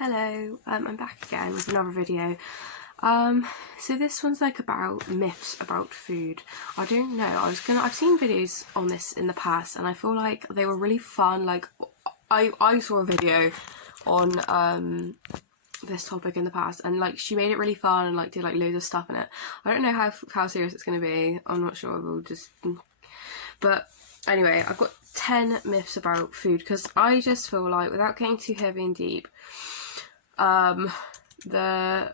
Hello, I'm back again with another video. So this one's like about myths about food. I don't know, I've seen videos on this in the past and I feel like they were really fun. Like I saw a video on this topic in the past and like she made it really fun and like did like loads of stuff in it. I don't know how serious it's gonna be. I'm not sure. But anyway, I've got 10 myths about food because I just feel like, without getting too heavy and deep, the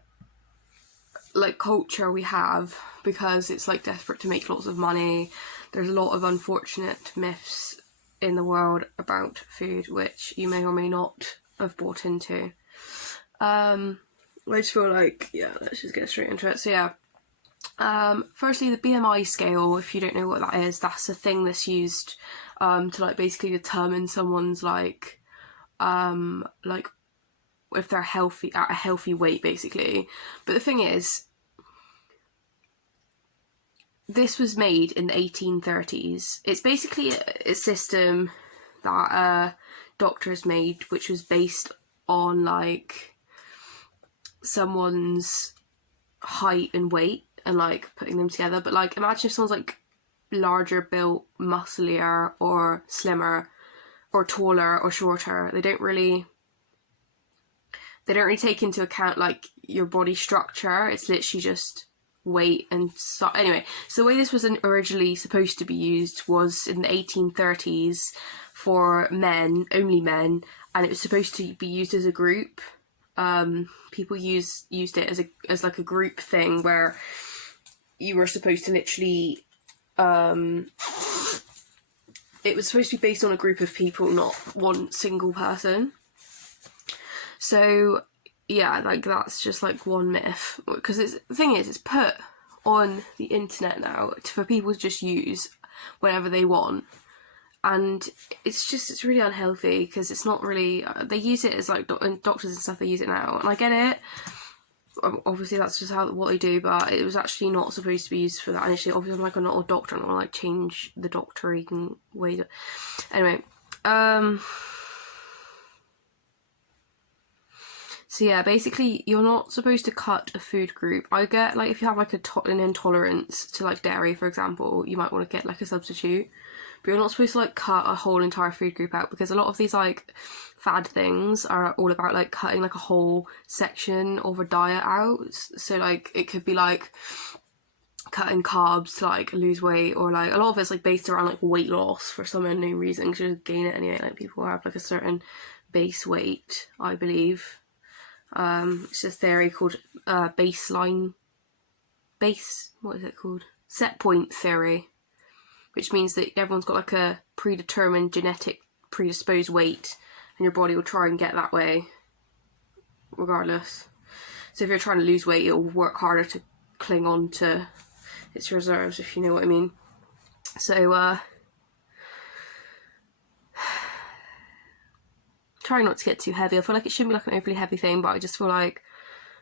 like culture we have, because it's like desperate to make lots of money, there's a lot of unfortunate myths in the world about food which you may or may not have bought into. I just feel like, yeah, let's just get straight into it. So yeah, firstly, the BMI scale, if you don't know what that is, that's a thing that's used to like basically determine someone's like if they're healthy, at a healthy weight basically. But the thing is, this was made in the 1830s. It's basically a system that doctors made, which was based on like someone's height and weight and like putting them together. But like, imagine if someone's like larger built, musclier, or slimmer, or taller, or shorter. They don't really take into account like your body structure. It's literally just weight and so anyway. So the way this was originally supposed to be used was in the 1830s for men, only men, and it was supposed to be used as a group. People used it as like a group thing where you were supposed to literally it was supposed to be based on a group of people, not one single person. So yeah, like that's just like one myth, because the thing is, it's put on the internet now for people to just use whenever they want, and it's really unhealthy because it's not really, they use it as like doctors and stuff, they use it now, and I get it. Obviously that's just what they do, but it was actually not supposed to be used for that initially. Obviously I'm not a doctor, I'm not like change the doctoring way to... Anyway, so yeah, basically you're not supposed to cut a food group. I get like if you have like an intolerance to like dairy, for example, you might want to get like a substitute, but you're not supposed to like cut a whole entire food group out, because a lot of these like fad things are all about like cutting like a whole section of a diet out. So like it could be like cutting carbs to like lose weight, or like a lot of it's like based around like weight loss for some unknown reason, because you gain it anyway. Like people have like a certain base weight, I believe. It's a theory called what is it called? Set point theory, which means that everyone's got like a predetermined genetic predisposed weight, and your body will try and get that way regardless. So if you're trying to lose weight, it'll work harder to cling on to its reserves, if you know what I mean. So try not to get too heavy. I feel like it shouldn't be like an overly heavy thing, but I just feel like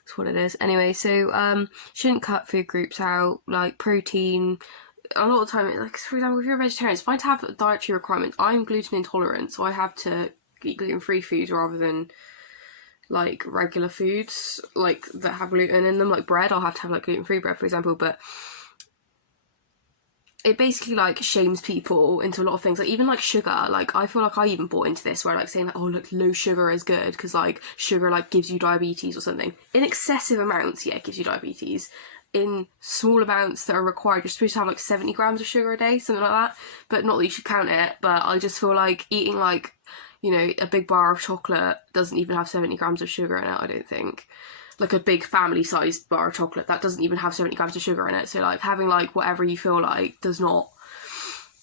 it's what it is. Anyway, so shouldn't cut food groups out, like protein. A lot of the time, like for example, if you're a vegetarian, it's fine to have dietary requirements. I'm gluten intolerant, so I have to eat gluten-free foods rather than like regular foods like that have gluten in them, like bread. I'll have to have like gluten-free bread, for example. But it basically like shames people into a lot of things, like even like sugar. Like I feel like I even bought into this where like saying like, oh look, low sugar is good because like sugar like gives you diabetes or something. In excessive amounts, yeah, it gives you diabetes. In small amounts that are required, you're supposed to have like 70 grams of sugar a day, something like that. But not that you should count it, but I just feel like eating like, you know, a big bar of chocolate doesn't even have 70 grams of sugar in it, I don't think. Like a big family-sized bar of chocolate, that doesn't even have 70 grams of sugar in it. So like having like whatever you feel like does not...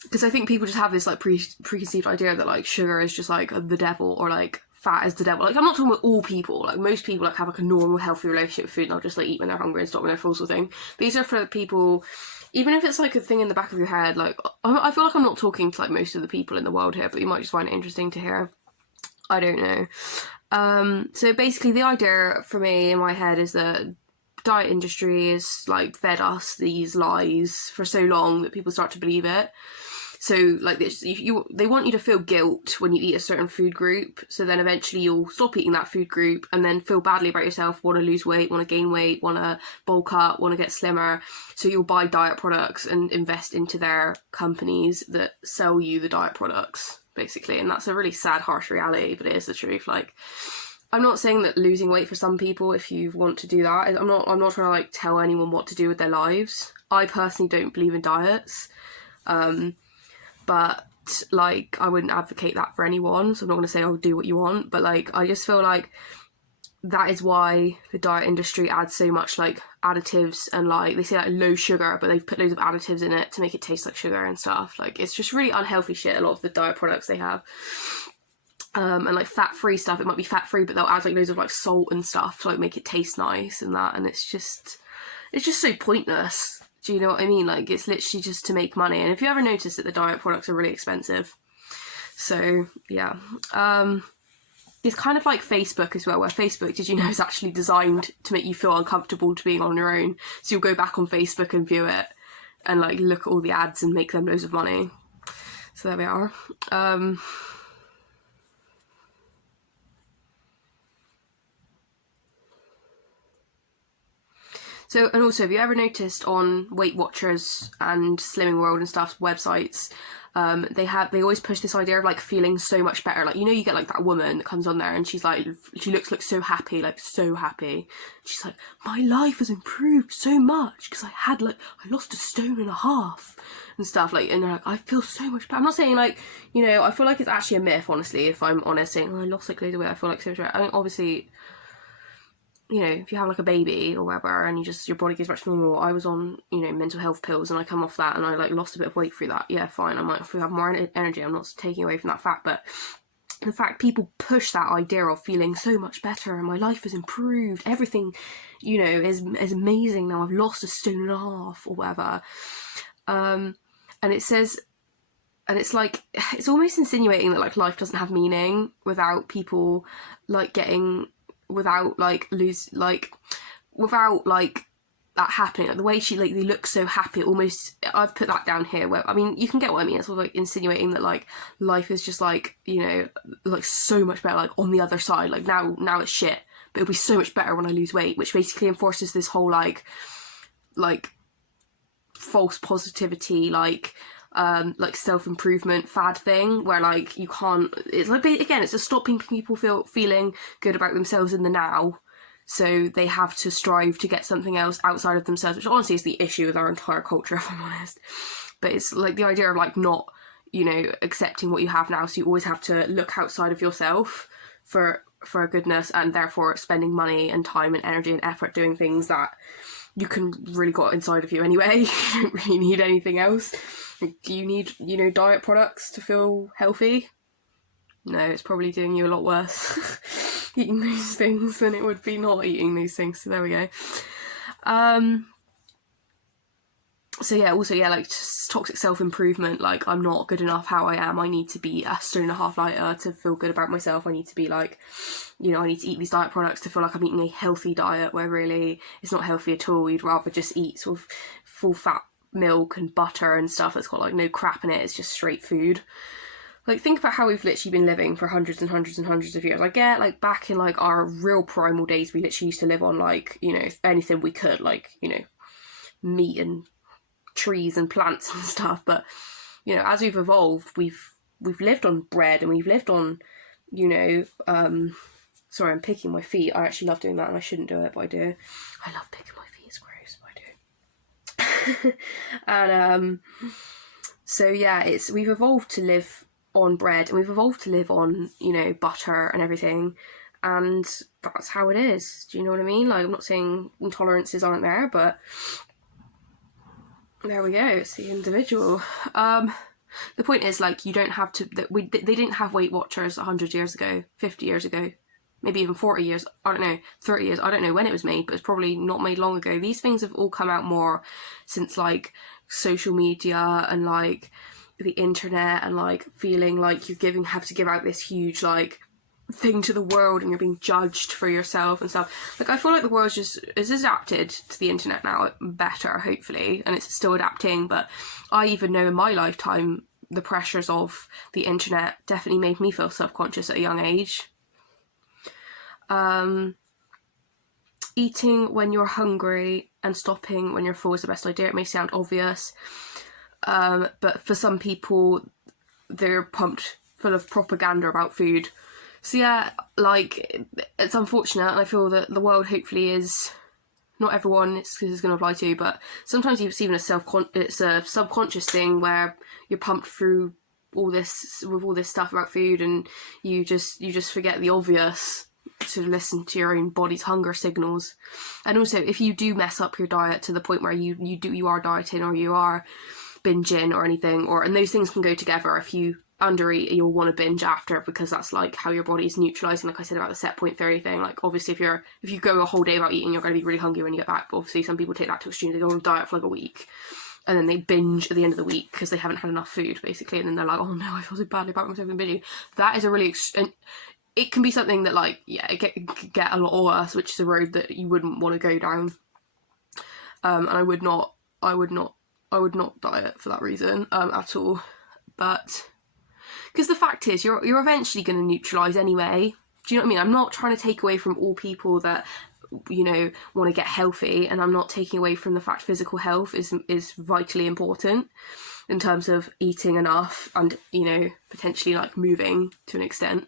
Because I think people just have this like preconceived idea that like sugar is just like the devil, or like fat is the devil. Like I'm not talking about all people, like most people like have like a normal healthy relationship with food and they'll just like eat when they're hungry and stop when they're full, sort of thing. These are for people, even if it's like a thing in the back of your head. Like I feel like I'm not talking to like most of the people in the world here, but you might just find it interesting to hear. I don't know. So basically the idea for me in my head is that diet industry is like fed us these lies for so long that people start to believe it. So like this, they want you to feel guilt when you eat a certain food group, so then eventually you'll stop eating that food group and then feel badly about yourself, want to lose weight, want to gain weight, want to bulk up, want to get slimmer, so you'll buy diet products and invest into their companies that sell you the diet products, basically. And that's a really sad, harsh reality, but it is the truth. Like, I'm not saying that losing weight for some people, if you want to do that, I'm not trying to like tell anyone what to do with their lives. I personally don't believe in diets, but like I wouldn't advocate that for anyone, so I'm not going to say, oh, do what you want, but like I just feel like that is why the diet industry adds so much like additives, and like they say like low sugar, but they've put loads of additives in it to make it taste like sugar and stuff. Like, it's just really unhealthy shit, a lot of the diet products they have. And like fat-free stuff, it might be fat-free, but they'll add like loads of like salt and stuff to like make it taste nice and that, and it's just so pointless. Do you know what I mean? Like, it's literally just to make money. And if you ever notice that the diet products are really expensive, so yeah. It's kind of like Facebook as well, where Facebook, did you know, is actually designed to make you feel uncomfortable to being on your own, so you'll go back on Facebook and view it and like look at all the ads and make them loads of money. So there we are. So, and also, have you ever noticed on Weight Watchers and Slimming World and stuff's websites, they always push this idea of like feeling so much better. Like, you know, you get like that woman that comes on there and she's like, she looks like so happy, like so happy. She's like, my life has improved so much because I lost 1.5 stone and stuff. Like, and they're like, I feel so much better. I'm not saying like, you know, I feel like it's actually a myth, honestly, if I'm honest, saying, oh, I lost like loads of weight, I feel like so much better. I mean, obviously, you know, if you have like a baby or whatever and your body goes back to normal, I was on, you know, mental health pills and I come off that and I like lost a bit of weight through that. Yeah, fine, I might have more energy, I'm not taking away from that fact, but in fact, people push that idea of feeling so much better and my life has improved, everything, you know, is amazing now, I've lost 1.5 stone or whatever. And it says, and it's like, it's almost insinuating that like life doesn't have meaning without people like getting, without that happening. Like the way she, like, they look so happy, almost, I've put that down here where, I mean, you can get what I mean. It's sort of like insinuating that like life is just like, you know, like so much better, like on the other side, like now it's shit, but it'll be so much better when I lose weight, which basically enforces this whole like false positivity, like self-improvement fad thing where like you can't, it's like, again, it's just stopping people feeling good about themselves in the now, so they have to strive to get something else outside of themselves, which honestly is the issue with our entire culture, if I'm honest. But it's like the idea of like not, you know, accepting what you have now, so you always have to look outside of yourself for goodness, and therefore spending money and time and energy and effort doing things that you can really got inside of you anyway. You don't really need anything else. Do you need, you know, diet products to feel healthy? No, it's probably doing you a lot worse eating those things than it would be not eating these things. So there we go. So yeah, also, yeah, like toxic self-improvement, like I'm not good enough how I am, I need to be 1.5 stone lighter to feel good about myself, I need to be like, you know, I need to eat these diet products to feel like I'm eating a healthy diet, where really it's not healthy at all. You'd rather just eat sort of full fat milk and butter and stuff that's got like no crap in it, it's just straight food. Like, think about how we've literally been living for hundreds and hundreds and hundreds of years. I get, like, back in like our real primal days, we literally used to live on like, you know, anything we could, like, you know, meat and trees and plants and stuff. But, you know, as we've evolved, we've lived on bread and we've lived on, you know, sorry, I'm picking my feet. I actually love doing that and I shouldn't do it, but I do. I love picking my feet, it's gross, but I do. And so yeah, we've evolved to live on bread and we've evolved to live on, you know, butter and everything, and that's how it is. Do you know what I mean? Like, I'm not saying intolerances aren't there, but there we go, it's the individual. The point is, like, you don't have to, they didn't have Weight Watchers 100 years ago, 50 years ago, maybe even 40 years, I don't know, 30 years, I don't know when it was made, but it's probably not made long ago. These things have all come out more since, like, social media and, like, the internet, and, like, feeling like you have to give out this huge, like, thing to the world and you're being judged for yourself and stuff. Like, I feel like the world is adapted to the internet now better, hopefully, and it's still adapting, but I even know in my lifetime the pressures of the internet definitely made me feel self-conscious at a young age. Eating when you're hungry and stopping when you're full is the best idea. It may sound obvious, but for some people, they're pumped full of propaganda about food. So yeah, like, it's unfortunate, and I feel that the world hopefully is, not everyone it's going to apply to, but sometimes it's even it's a subconscious thing where you're pumped through all this stuff about food, and you just forget the obvious, to listen to your own body's hunger signals. And also, if you do mess up your diet to the point where you are dieting or you are binging or anything, and those things can go together. If you undereat, you'll want to binge after, because that's like how your body's neutralizing, like I said about the set point theory thing. Like, obviously if you go a whole day without eating, you're going to be really hungry when you get back, but obviously some people take that to extreme. They go on a diet for like a week and then they binge at the end of the week because they haven't had enough food, basically, and then they're like, oh no, I feel so badly about myself and binging. That is a really and it can be something that, like, yeah, it could get a lot worse, which is a road that you wouldn't want to go down. And I would not diet for that reason at all. But because the fact is, you're eventually going to neutralise anyway. Do you know what I mean? I'm not trying to take away from all people that, you know, want to get healthy, and I'm not taking away from the fact physical health is vitally important in terms of eating enough and, you know, potentially like moving to an extent.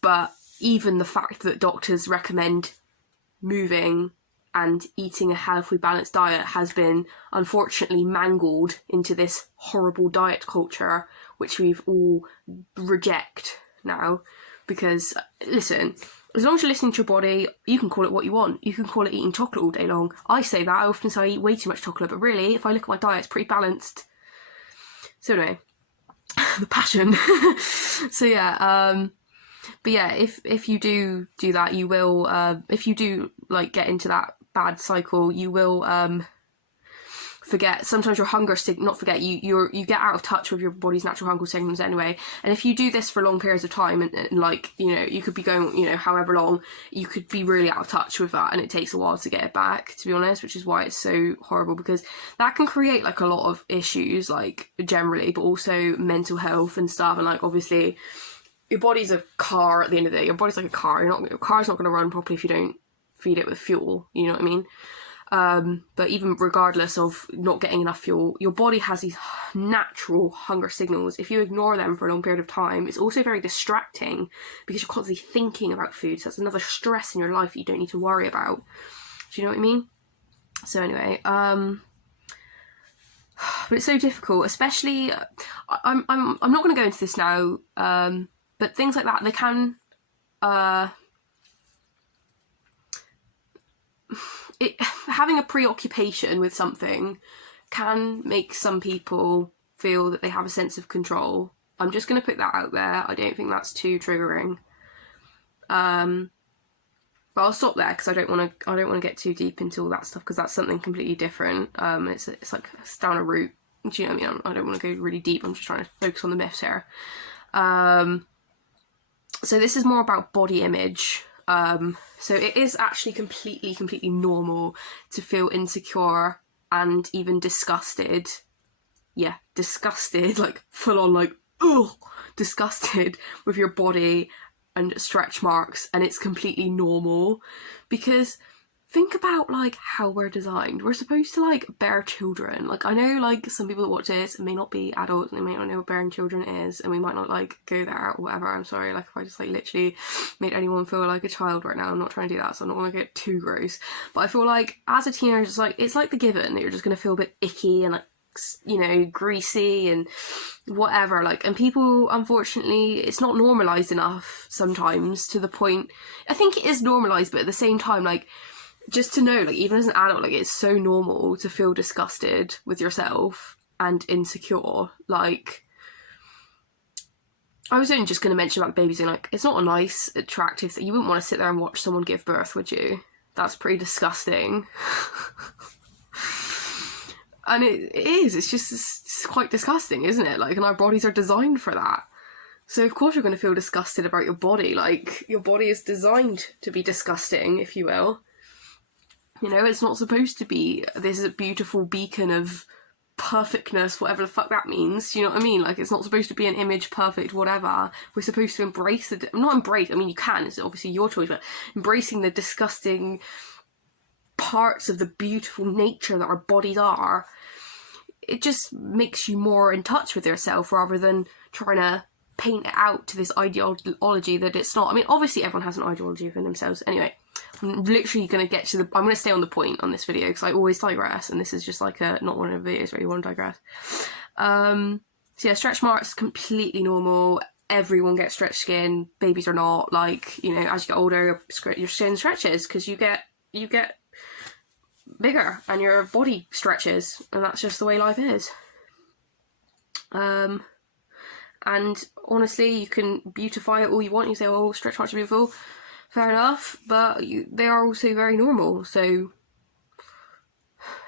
But even the fact that doctors recommend moving and eating a healthy, balanced diet has been unfortunately mangled into this horrible diet culture, which we've all reject now. Because, listen, as long as you're listening to your body, you can call it what you want. You can call it eating chocolate all day long. I say that. I often say I eat way too much chocolate, but really, if I look at my diet, it's pretty balanced. So anyway, the passion. So yeah, but yeah, if you do that, you will, if you do, like, get into that bad cycle, you will forget, sometimes your hunger you get out of touch with your body's natural hunger signals anyway. And if you do this for long periods of time, and like, you know, you could be going, you know, however long, you could be really out of touch with that, and it takes a while to get it back, to be honest, which is why it's so horrible, because that can create like a lot of issues, like generally, but also mental health and stuff. And like, obviously, your body's a car at the end of the day. Your body's like a car. Your car's not going to run properly if you don't feed it with fuel. You know what I mean? But even regardless of not getting enough fuel, your body has these natural hunger signals. If you ignore them for a long period of time, it's also very distracting because you're constantly thinking about food. So that's another stress in your life that you don't need to worry about. Do you know what I mean? So anyway, but it's so difficult, especially, I'm not going to go into this now, but things like that, they can, having a preoccupation with something can make some people feel that they have a sense of control. I'm just going to put that out there. I don't think that's too triggering. But I'll stop there because I don't want to get too deep into all that stuff, because that's something completely different. It's like it's down a route. Do you know what I mean? I don't want to go really deep. I'm just trying to focus on the myths here. So this is more about body image. So it is actually completely normal to feel insecure and even disgusted. Yeah, disgusted, like full on, like, ugh, disgusted with your body and stretch marks, and it's completely normal, because think about like how we're designed. We're supposed to like bear children. Like, I know like some people that watch this may not be adults and they may not know what bearing children is, and we might not like go there or whatever. I'm sorry, like if I just like literally made anyone feel like a child right now, I'm not trying to do that, so I don't want to get too gross. But I feel like as a teenager, it's like the given that you're just going to feel a bit icky and like, you know, greasy and whatever, like, and people, unfortunately, it's not normalized enough sometimes, to the point, I think it is normalized, but at the same time, like, just to know, like, even as an adult, like, it's so normal to feel disgusted with yourself and insecure. Like, I was only just going to mention about babies, and like, it's not a nice, attractive thing. You wouldn't want to sit there and watch someone give birth, would you? That's pretty disgusting. And it is, it's quite disgusting, isn't it? Like, and our bodies are designed for that. So of course you're going to feel disgusted about your body. Like, your body is designed to be disgusting, if you will. You know, it's not supposed to be this beautiful beacon of perfectness, whatever the fuck that means. Do you know what I mean? Like, it's not supposed to be an image perfect whatever. We're supposed to embrace not embrace, I mean, you can, it's obviously your choice, but embracing the disgusting parts of the beautiful nature that our bodies are. It just makes you more in touch with yourself rather than trying to paint it out to this ideology that it's not. I mean, obviously everyone has an ideology within themselves. Anyway, I'm literally going to get to I'm going to stay on the point on this video because I always digress, and this is just like not one of the videos where you want to digress. So yeah, stretch marks, completely normal. Everyone gets stretched skin, babies are not. Like, you know, as you get older, your skin stretches because you get bigger and your body stretches, and that's just the way life is. And honestly, you can beautify it all you want. You say, oh, stretch marks are beautiful. Fair enough, but they are also very normal. So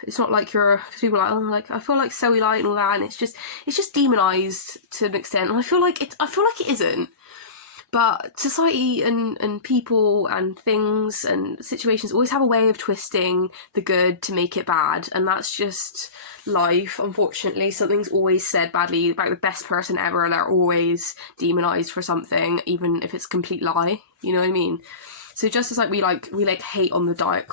it's not like because people are like, oh, like, I feel like cellulite and all that, and it's just demonized to an extent. And I feel like it isn't. But society and people and things and situations always have a way of twisting the good to make it bad, and that's just life, unfortunately. Something's always said badly about the best person ever, and they're always demonized for something, even if it's a complete lie. You know what I mean? So just as like we hate on the diet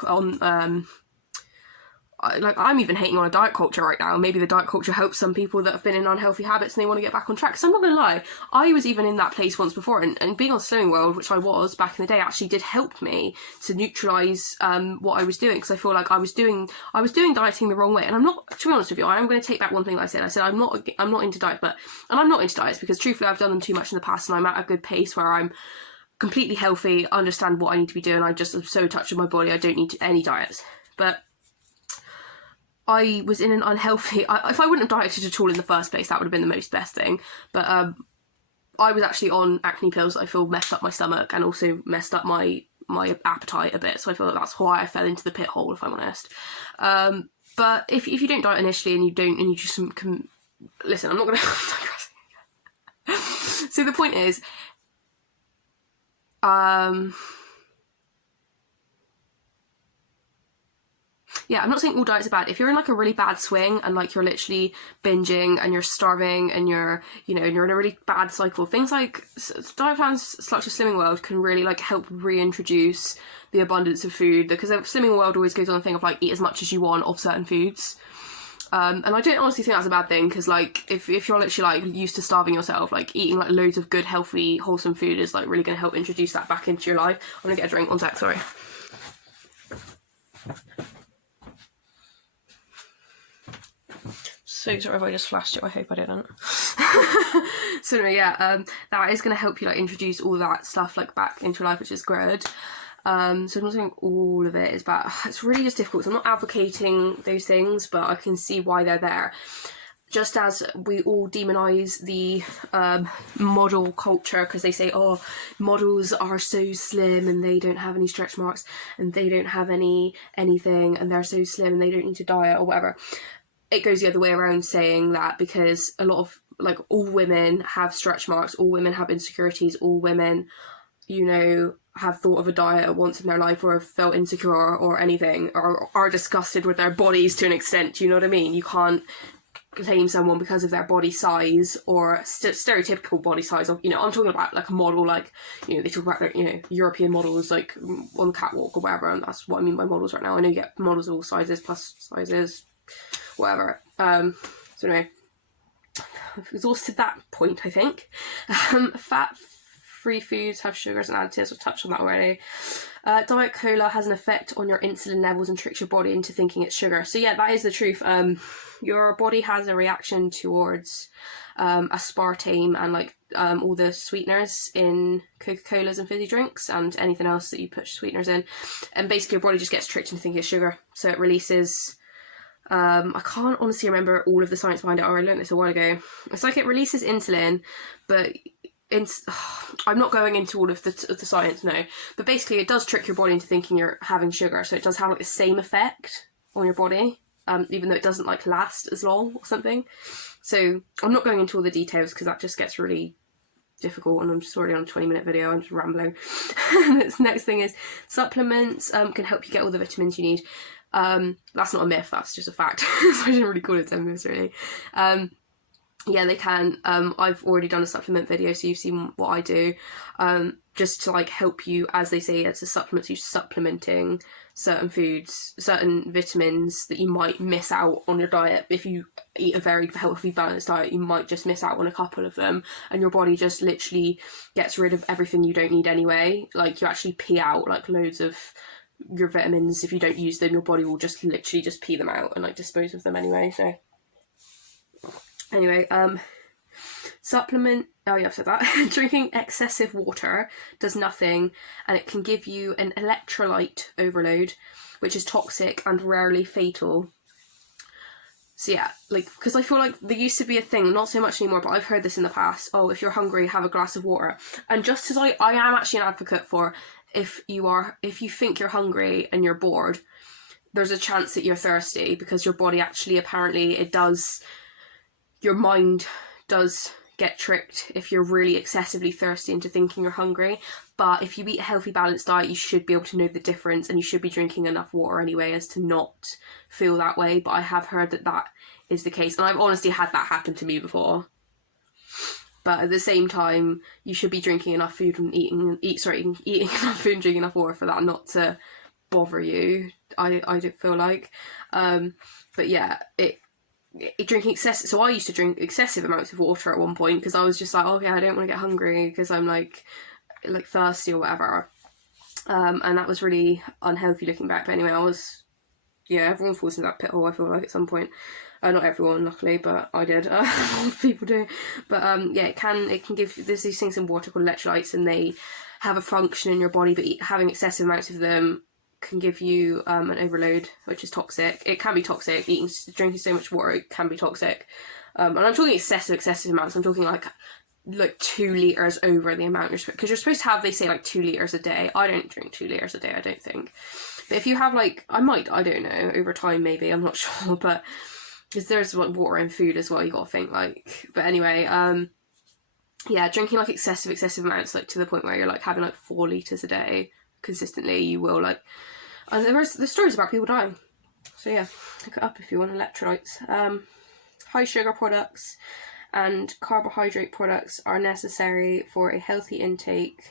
I'm even hating on a diet culture right now. Maybe the diet culture helps some people that have been in unhealthy habits and they want to get back on track. Because I'm not going to lie, I was even in that place once before, and being on Slimming World, which I was back in the day, actually did help me to neutralise what I was doing, because I feel like I was doing dieting the wrong way. And I'm not, to be honest with you, I am going to take back one thing that I said. I said I'm not into diet, and I'm not into diets because truthfully I've done them too much in the past, and I'm at a good pace where I'm completely healthy, understand what I need to be doing. I just am so in touch with my body, I don't need any diets. But I was in an unhealthy... if I wouldn't have dieted at all in the first place, that would have been the most best thing. But I was actually on acne pills that I feel messed up my stomach and also messed up my appetite a bit. So I feel like that's why I fell into the pit hole, if I'm honest. But if you don't diet initially and you just... Listen, I'm not going to digress. So the point is... yeah, I'm not saying all diets are bad. If you're in like a really bad swing and like you're literally binging and you're starving and you're in a really bad cycle, things like diet plans such as Slimming World can really like help reintroduce the abundance of food, because Slimming World always goes on the thing of like eat as much as you want of certain foods. And I don't honestly think that's a bad thing, because like if you're literally like used to starving yourself, like eating like loads of good, healthy, wholesome food is like really going to help introduce that back into your life. I'm going to get a drink, one sec, sorry. So sorry if I just flashed it, I hope I didn't. So anyway, yeah, that is going to help you like introduce all that stuff like back into your life, which is good. So I'm not saying all of it is bad. It's really just difficult. So I'm not advocating those things, but I can see why they're there. Just as we all demonise the model culture because they say, oh, models are so slim and they don't have any stretch marks and they don't have anything and they're so slim and they don't need to diet or whatever. It goes the other way around saying that, because a lot of, like, all women have stretch marks, all women have insecurities, all women, you know, have thought of a diet at once in their life or have felt insecure or anything, or are disgusted with their bodies to an extent, you know what I mean? You can't claim someone because of their body size or stereotypical body size of, you know, I'm talking about like a model, like, you know, they talk about, you know, European models like on the catwalk or whatever, and that's what I mean by models right now. I know you get models of all sizes, plus sizes, whatever. So anyway, I've exhausted that point, I think. Fat-free foods have sugars and additives. We've touched on that already. Diet Cola has an effect on your insulin levels and tricks your body into thinking it's sugar. So yeah, that is the truth. Your body has a reaction towards aspartame and like all the sweeteners in Coca-Colas and fizzy drinks and anything else that you put sweeteners in. And basically your body just gets tricked into thinking it's sugar. So it releases... I can't honestly remember all of the science behind it. I learned this a while ago. It's like it releases insulin, but I'm not going into all of the science, no. But basically it does trick your body into thinking you're having sugar, so it does have like the same effect on your body, even though it doesn't like last as long or something. So I'm not going into all the details because that just gets really difficult, and I'm just already on a 20-minute video. I'm just rambling. This next thing is supplements can help you get all the vitamins you need. That's not a myth, that's just a fact. So I didn't really call it 10 myths, really. Yeah, they can. I've already done a supplement video, so you've seen what I do. Just to like help you, as they say, it's a supplement, so you're supplementing certain foods, certain vitamins that you might miss out on your diet. If you eat a very healthy, balanced diet, you might just miss out on a couple of them, and your body just literally gets rid of everything you don't need anyway. Like, you actually pee out like loads of your vitamins. If you don't use them, your body will just literally just pee them out and like dispose of them anyway. So anyway, supplement, oh yeah, I've said that. Drinking excessive water does nothing, and it can give you an electrolyte overload, which is toxic and rarely fatal. So yeah, like, because I feel like there used to be a thing, not so much anymore, but I've heard this in the past, oh, if you're hungry, have a glass of water. And just as I am actually an advocate for, if you think you're hungry and you're bored, there's a chance that you're thirsty, because your body actually, apparently, your mind does get tricked if you're really excessively thirsty into thinking you're hungry. But if you eat a healthy, balanced diet, you should be able to know the difference, and you should be drinking enough water anyway as to not feel that way. But I have heard that is the case, and I've honestly had that happen to me before. But at the same time, you should be drinking enough food and eating enough food and drinking enough water for that not to bother you. I don't feel like, but yeah, drinking excessive. So I used to drink excessive amounts of water at one point, because I was just like, oh yeah, I don't want to get hungry because I'm like thirsty or whatever, and that was really unhealthy looking back. But anyway, everyone falls into that pit hole, I feel like, at some point. Not everyone, luckily, but I did. A lot of people do. But yeah, it can give, there's these things in water called electrolytes, and they have a function in your body, but having excessive amounts of them can give you an overload, which is toxic. It can be toxic. Drinking so much water, it can be toxic. And I'm talking excessive amounts. I'm talking like 2 litres over the amount because you're supposed to have, they say, like 2 litres a day. I don't drink 2 litres a day, I don't think. But if you have I don't know, over time maybe, I'm not sure, but because there's water in food as well, you gotta think, but anyway, yeah, drinking excessive amounts, to the point where you're having 4 litres a day consistently, you will and there's stories about people dying. So yeah, look it up if you want electrolytes. High sugar products and carbohydrate products are necessary for a healthy intake,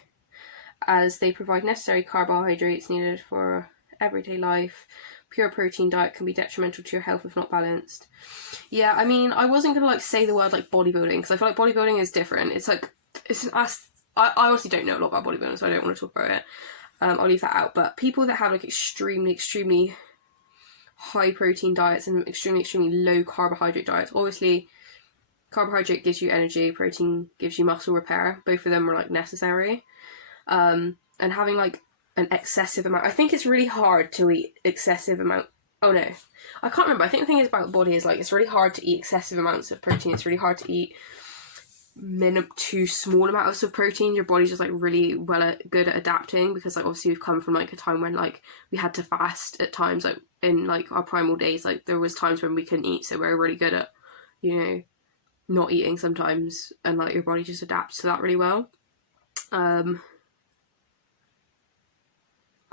as they provide necessary carbohydrates needed for everyday life. Pure protein diet can be detrimental to your health if not balanced. Yeah, I mean, I wasn't gonna say the word bodybuilding, because I feel like bodybuilding is different. I honestly don't know a lot about bodybuilding, so I don't want to talk about it. I'll leave that out. But people that have extremely high protein diets and extremely low carbohydrate diets, obviously carbohydrate gives you energy, protein gives you muscle repair. Both of them are necessary. And having an excessive amount, I think it's really hard to eat excessive amount. Oh no, I can't remember. I think the thing is about the body is it's really hard to eat excessive amounts of protein. It's really hard to eat too small amounts of protein. Your body's just really good at adapting, because obviously we've come from a time when we had to fast at times, in our primal days. There was times when we couldn't eat, so we're really good at not eating sometimes, and your body just adapts to that really well.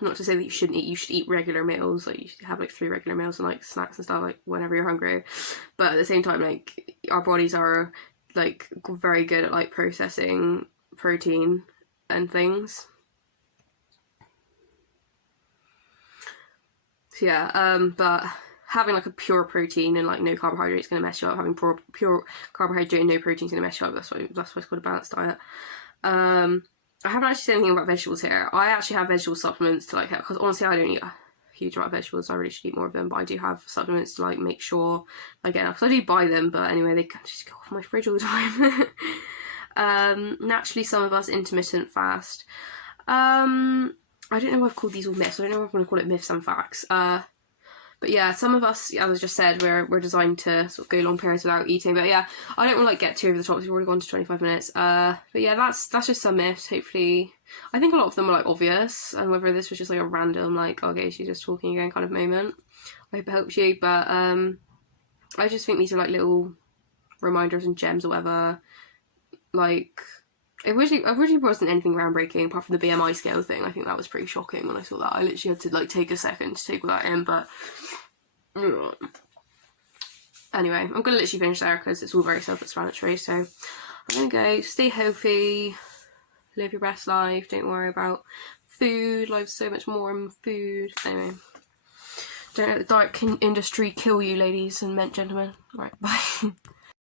Not to say that you shouldn't eat. You should eat regular meals. You should have 3 regular meals and snacks and stuff whenever you're hungry. But at the same time, our bodies are very good at processing protein and things. So yeah, but having a pure protein and no carbohydrate is going to mess you up. Having pure carbohydrate and no protein is going to mess you up. That's why it's called a balanced diet. I haven't actually said anything about vegetables here. I actually have vegetable supplements to help, because honestly I don't eat a huge amount of vegetables. I really should eat more of them, but I do have supplements to make sure I get enough, because I do buy them, but anyway, they just go off my fridge all the time. Naturally, some of us intermittent fast. I don't know why I've called these all myths. I don't know if I'm going to call it myths and facts. But yeah, some of us, as I just said, we're designed to go long periods without eating. But yeah, I don't want to get too over the top, because we've already gone to 25 minutes. But yeah, that's just some myths. Hopefully, I think a lot of them are obvious, and whether this was just a random okay, she's just talking again kind of moment. I hope it helps you. But I just think these are little reminders and gems or whatever. It originally wasn't anything groundbreaking apart from the BMI scale thing. I think that was pretty shocking when I saw that. I literally had to like take a second to take all that in, but anyway, I'm gonna literally finish there because it's all very self-explanatory. So I'm gonna go. Stay healthy, live your best life. Don't worry about food. Life's so much more than food. Anyway, don't let the diet industry kill you, ladies and gentlemen. Right, bye.